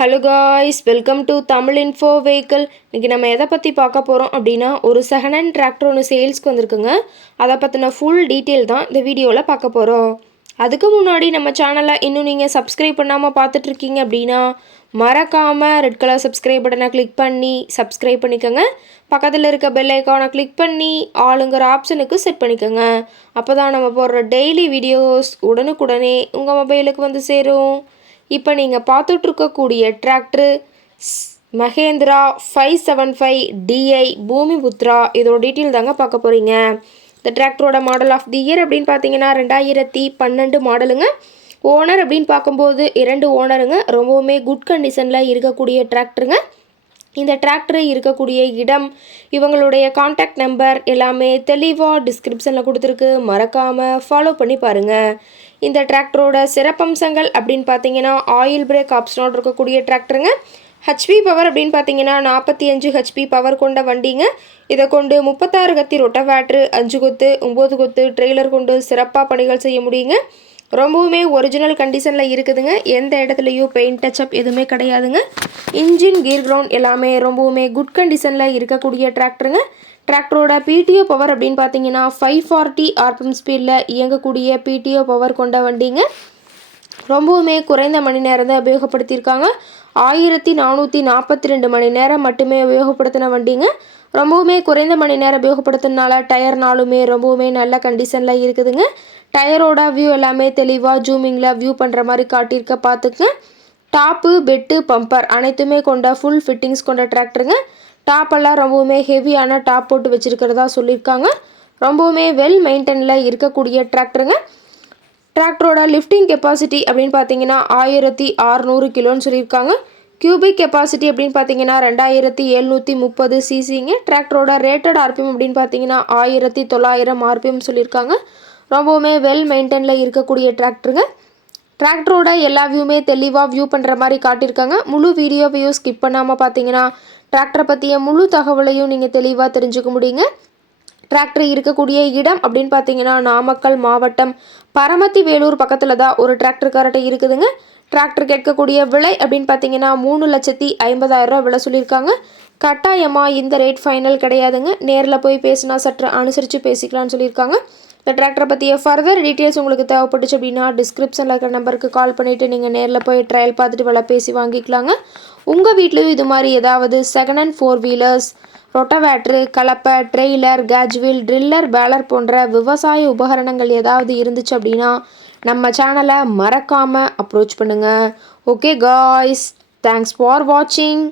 Hello guys, welcome to Tamil info vehicle. இன்றைக்கி நம்ம எதை பற்றி பார்க்க போகிறோம் அப்படின்னா, ஒரு செகண்ட் ஹேண்ட் டிராக்டர் ஒன்று சேல்ஸ்க்கு வந்திருக்குங்க. அதை பற்றின ஃபுல் டீட்டெயில் தான் இந்த வீடியோவில் பார்க்க போகிறோம். அதுக்கு முன்னாடி நம்ம சேனலை இன்னும் நீங்கள் சப்ஸ்கிரைப் பண்ணாமல் பார்த்துட்ருக்கீங்க அப்படின்னா, மறக்காமல் ரெட் கலர் சப்ஸ்கிரைப் பட்டனை கிளிக் பண்ணி சப்ஸ்கிரைப் பண்ணிக்கோங்க. பக்கத்தில் இருக்க பெல் ஐக்கானை கிளிக் பண்ணி ஆளுங்கிற ஆப்ஷனுக்கு செட் பண்ணிக்கோங்க. அப்போ தான் நம்ம போடுற டெய்லி வீடியோஸ் உடனுக்குடனே உங்கள் மொபைலுக்கு வந்து சேரும். இப்போ நீங்கள் பார்த்துட்ருக்கக்கூடிய டிராக்டரு மஹேந்திரா 575 டிஐ பூமிபுத்ரா. இதோட டீட்டெயில் தாங்க பார்க்க போகிறீங்க. இந்த டிராக்டரோட மாடல் ஆஃப் தி இயர் அப்படின்னு பார்த்தீங்கன்னா 2012 மாடலுங்க. ஓனர் அப்படின்னு பார்க்கும்போது 2 ஓனருங்க. ரொம்பவுமே குட் கண்டிஷனில் இருக்கக்கூடிய டிராக்டருங்க. இந்த டிராக்டர் இருக்கக்கூடிய இடம், இவங்களுடைய காண்டாக்ட் நம்பர் எல்லாமே தெளிவாக டிஸ்கிரிப்ஷனில் கொடுத்துருக்கு. மறக்காமல் ஃபாலோ பண்ணி பாருங்கள். இந்த டிராக்டரோட சிறப்பம்சங்கள் அப்படின்னு பார்த்தீங்கன்னா, ஆயில் பிரேக் ஆப்ஷனோடு இருக்கக்கூடிய டிராக்டருங்க. ஹெச்பி பவர் அப்படின்னு பார்த்தீங்கன்னா 45 ஹெச்பி பவர் கொண்ட வண்டிங்க. இதை கொண்டு 36 கத்தி ரொட்டவேட்ரு, 5 கொத்து 9 கொத்து ட்ரெய்லர் கொண்டு சிறப்பாக பணிகள் செய்ய முடியுங்க. ரொம்பவுமே ஒரிஜினல் கண்டிஷனில் இருக்குதுங்க. எந்த இடத்துலையும் பெயிண்ட் டச்சப் எதுவுமே கிடையாதுங்க. இன்ஜின் கீர் கிரவுண்ட் எல்லாமே ரொம்பவுமே குட் கண்டிஷனில் இருக்கக்கூடிய டிராக்டருங்க. டிராக்டரோட பிடிஓ பவர் அப்படின்னு பார்த்தீங்கன்னா 540 ஆர்பிஎம் ஸ்பீடில் இயங்கக்கூடிய பிடிஓ பவர் கொண்ட வண்டிங்க. ரொம்பவுமே குறைந்த மணி நேரம் தான் உபயோகப்படுத்தியிருக்காங்க. 1442 மணி நேரம் மட்டுமே உபயோகப்படுத்தின வண்டிங்க. ரொம்பவுமே குறைந்த மணி நேரம் உபயோகப்படுத்தினால டயர்னாலுமே ரொம்பவுமே நல்ல கண்டிஷனில் இருக்குதுங்க. டயரோட வியூ எல்லாமே தெளிவாக ஜூமிங்கில் வியூ பண்ணுற மாதிரி காட்டியிருக்க பார்த்துக்குங்க. டாப்பு, பெட்டு, பம்பர் அனைத்துமே கொண்ட ஃபுல் ஃபிட்டிங்ஸ் கொண்ட டிராக்டருங்க. டாப்பெல்லாம் ரொம்பவுமே ஹெவியான டாப் போட்டு வச்சுருக்கிறதா சொல்லியிருக்காங்க. ரொம்பவுமே வெல் மெயின்டெனில் இருக்கக்கூடிய டிராக்டருங்க. டிராக்டரோட லிஃப்டிங் கெப்பாசிட்டி அப்படின்னு பார்த்தீங்கன்னா 1600 கிலோன்னு சொல்லியிருக்காங்க. கியூபிக் கெப்பாசிட்டி அப்படின்னு பார்த்தீங்கன்னா 2730 சிசிங்க. டிராக்டரோட ரேட்டட் ஆர்பிஎம் அப்படின்னு பார்த்தீங்கன்னா 1900 ஆர்பிஎம் சொல்லியிருக்காங்க. ரொம்பவுமே வெல் மெயின்டெனில் இருக்கக்கூடிய டிராக்டருங்க. டிராக்டரோட எல்லா வியூமே தெளிவாக வியூ பண்ணுற மாதிரி காட்டியிருக்காங்க. முழு வீடியோவையும் ஸ்கிப் பண்ணாமல் பார்த்தீங்கன்னா டிராக்டரை பற்றிய முழு தகவலையும் நீங்கள் தெளிவாக தெரிஞ்சுக்க முடியுங்க. டிராக்டர் இருக்கக்கூடிய இடம் அப்படின்னு பார்த்தீங்கன்னா நாமக்கல் மாவட்டம் பரமத்தி வேலூர் பக்கத்தில் தான் ஒரு டிராக்டர் கரெக்டாக இருக்குதுங்க. டிராக்டர் கேட்கக்கூடிய விலை அப்படின்னு பார்த்தீங்கன்னா 3,50,000 விலை சொல்லியிருக்காங்க. கட்டாயமாக இந்த ரேட் ஃபைனல் கிடையாதுங்க. நேரில் போய் பேசினா சற்று அனுசரித்து பேசிக்கலாம்னு சொல்லியிருக்காங்க. இந்த டிராக்டரை பற்றிய ஃபர்தர் டீட்டெயில்ஸ் உங்களுக்கு தேவைப்பட்டுச்சு அப்படின்னா டிஸ்கிரிப்ஷனில் இருக்கிற நம்பருக்கு கால் பண்ணிவிட்டு நீங்கள் நேரில் போய் ட்ரையல் பார்த்துட்டு விலை பேசி வாங்கிக்கலாங்க. உங்கள் வீட்லேயும் இது மாதிரி ஏதாவது செகண்ட் ஹேண்ட் 4 வீலர்ஸ், ரொட்டவேட்ரு, கலப்பை, ட்ரெய்லர், கேஜ்வில், ட்ரில்லர், பேலர் போன்ற விவசாய உபகரணங்கள் ஏதாவது இருந்துச்சு அப்படின்னா நம்ம சேனலை மறக்காமல் அப்ரோச் பண்ணுங்கள். ஓகே காய்ஸ், தேங்க்ஸ் ஃபார் வாட்சிங்.